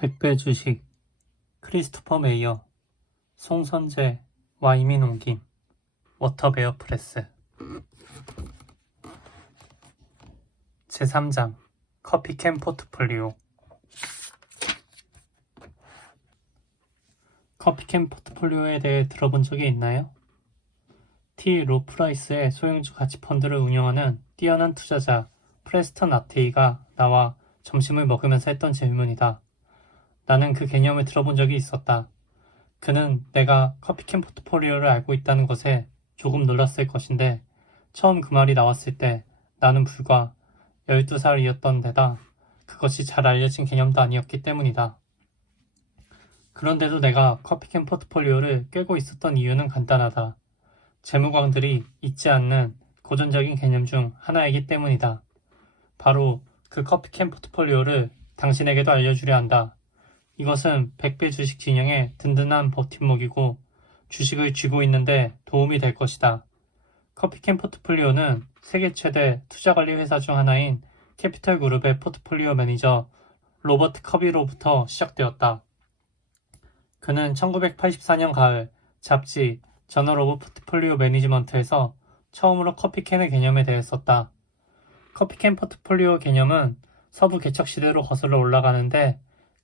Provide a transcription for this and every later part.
백배 주식, 크리스토퍼 메이어, 송선재, 와이민 옮김, 워터베어 프레스. 제3장 커피캔 포트폴리오. 커피캔 포트폴리오에 대해 들어본 적이 있나요? T. 로프라이스의 소형주 가치펀드를 운영하는 뛰어난 투자자 프레스턴 아테이가 나와 점심을 먹으면서 했던 질문이다. 나는 그 개념을 들어본 적이 있었다. 그는 내가 커피캔 포트폴리오를 알고 있다는 것에 조금 놀랐을 것인데 처음 그 말이 나왔을 때 나는 불과 12살이었던 데다 그것이 잘 알려진 개념도 아니었기 때문이다. 그런데도 내가 커피캔 포트폴리오를 꿰고 있었던 이유는 간단하다. 재무광들이 잊지 않는 고전적인 개념 중 하나이기 때문이다. 바로 그 커피캔 포트폴리오를 당신에게도 알려주려 한다. 이것은 100배 주식 진영의 든든한 버팀목이고 주식을 쥐고 있는데 도움이 될 것이다. 커피캔 포트폴리오는 세계 최대 투자관리 회사 중 하나인 캐피털 그룹의 포트폴리오 매니저 로버트 커비로부터 시작되었다. 그는 1984년 가을 잡지 저널 오브 포트폴리오 매니지먼트에서 처음으로 커피캔의 개념에 대해 썼다. 커피캔 포트폴리오 개념은 서부 개척 시대로 거슬러 올라가는데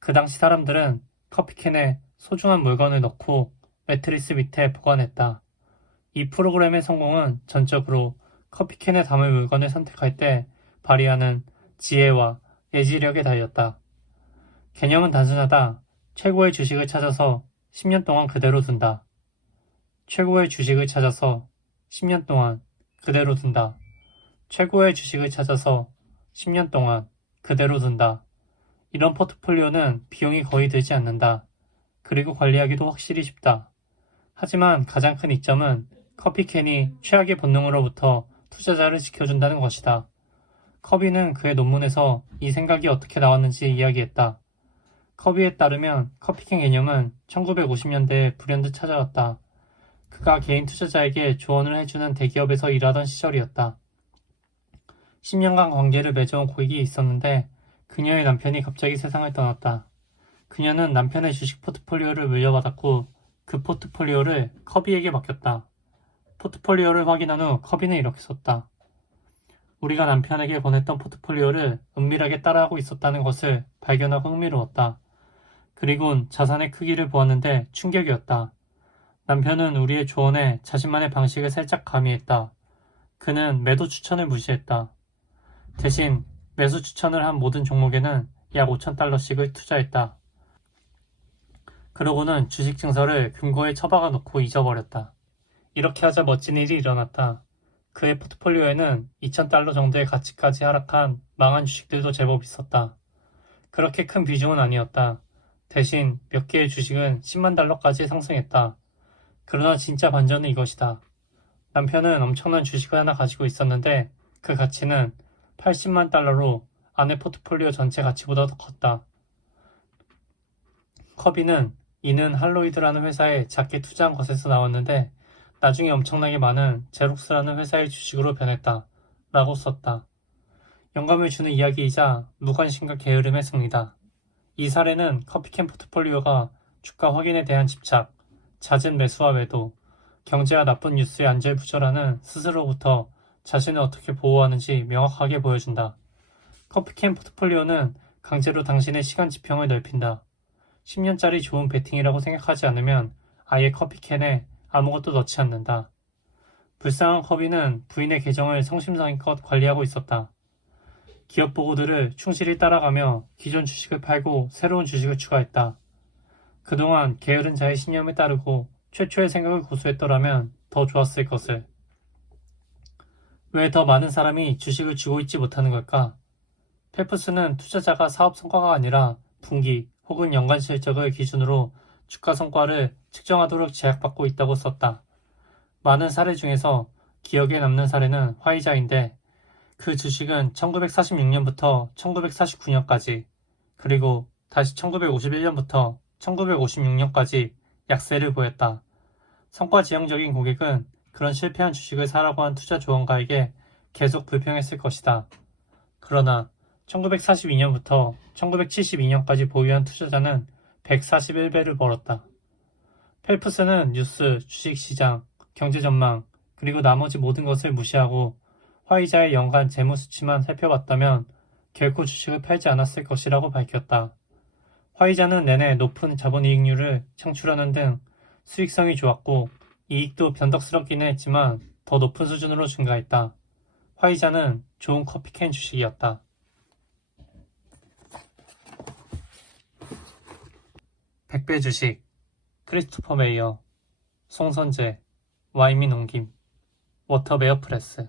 그 당시 사람들은 커피캔에 소중한 물건을 넣고 매트리스 밑에 보관했다. 이 프로그램의 성공은 전적으로 커피캔에 담을 물건을 선택할 때 발휘하는 지혜와 예지력에 달렸다. 개념은 단순하다. 최고의 주식을 찾아서 10년 동안 그대로 둔다. 최고의 주식을 찾아서 10년 동안 그대로 둔다. 최고의 주식을 찾아서 10년 동안 그대로 둔다. 이런 포트폴리오는 비용이 거의 들지 않는다. 그리고 관리하기도 확실히 쉽다. 하지만 가장 큰 이점은 커피캔이 최악의 본능으로부터 투자자를 지켜준다는 것이다. 커비는 그의 논문에서 이 생각이 어떻게 나왔는지 이야기했다. 커비에 따르면 커피캔 개념은 1950년대에 불현듯 찾아왔다. 그가 개인 투자자에게 조언을 해주는 대기업에서 일하던 시절이었다. 10년간 관계를 맺어온 고객이 있었는데 그녀의 남편이 갑자기 세상을 떠났다. 그녀는 남편의 주식 포트폴리오를 물려받았고 그 포트폴리오를 커비에게 맡겼다. 포트폴리오를 확인한 후 커비는 이렇게 썼다. 우리가 남편에게 보냈던 포트폴리오를 은밀하게 따라하고 있었다는 것을 발견하고 흥미로웠다. 그리곤 자산의 크기를 보았는데 충격이었다. 남편은 우리의 조언에 자신만의 방식을 살짝 가미했다. 그는 매도 추천을 무시했다. 대신 매수 추천을 한 모든 종목에는 약 5,000달러씩을 투자했다. 그러고는 주식 증서를 금고에 처박아 놓고 잊어버렸다. 이렇게 하자 멋진 일이 일어났다. 그의 포트폴리오에는 2,000달러 정도의 가치까지 하락한 망한 주식들도 제법 있었다. 그렇게 큰 비중은 아니었다. 대신 몇 개의 주식은 10만 달러까지 상승했다. 그러나 진짜 반전은 이것이다. 남편은 엄청난 주식을 하나 가지고 있었는데 그 가치는 80만 달러로 아내 포트폴리오 전체 가치보다 더 컸다. 커비는 이는 할로이드라는 회사에 작게 투자한 것에서 나왔는데 나중에 엄청나게 많은 제록스라는 회사의 주식으로 변했다. 라고 썼다. 영감을 주는 이야기이자 무관심과 게으름의 승리다. 이 사례는 커피캔 포트폴리오가 주가 확인에 대한 집착, 잦은 매수와 매도, 경제와 나쁜 뉴스에 안절부절하는 스스로부터 자신을 어떻게 보호하는지 명확하게 보여준다. 커피캔 포트폴리오는 강제로 당신의 시간 지평을 넓힌다. 10년짜리 좋은 베팅이라고 생각하지 않으면 아예 커피캔에 아무것도 넣지 않는다. 불쌍한 커비는 부인의 계정을 성심성의껏 관리하고 있었다. 기업 보고들을 충실히 따라가며 기존 주식을 팔고 새로운 주식을 추가했다. 그동안 게으른 자의 신념에 따르고 최초의 생각을 고수했더라면 더 좋았을 것을. 왜 더 많은 사람이 주식을 쥐고 있지 못하는 걸까? 펠프스는 투자자가 사업 성과가 아니라 분기 혹은 연간 실적을 기준으로 주가 성과를 측정하도록 제약받고 있다고 썼다. 많은 사례 중에서 기억에 남는 사례는 화이자인데 그 주식은 1946년부터 1949년까지 그리고 다시 1951년부터 1956년까지 약세를 보였다. 성과 지향적인 고객은 그런 실패한 주식을 사라고 한 투자 조언가에게 계속 불평했을 것이다. 그러나 1942년부터 1972년까지 보유한 투자자는 141배를 벌었다. 펠프스는 뉴스, 주식시장, 경제전망, 그리고 나머지 모든 것을 무시하고 화이자의 연간 재무 수치만 살펴봤다면 결코 주식을 팔지 않았을 것이라고 밝혔다. 화이자는 내내 높은 자본이익률을 창출하는 등 수익성이 좋았고 이익도 변덕스럽기는 했지만 더 높은 수준으로 증가했다. 화이자는 좋은 커피캔 주식이었다. 100배 주식, 크리스토퍼 메이어, 송선재, 와이민 옮김, 워터베어 프레스.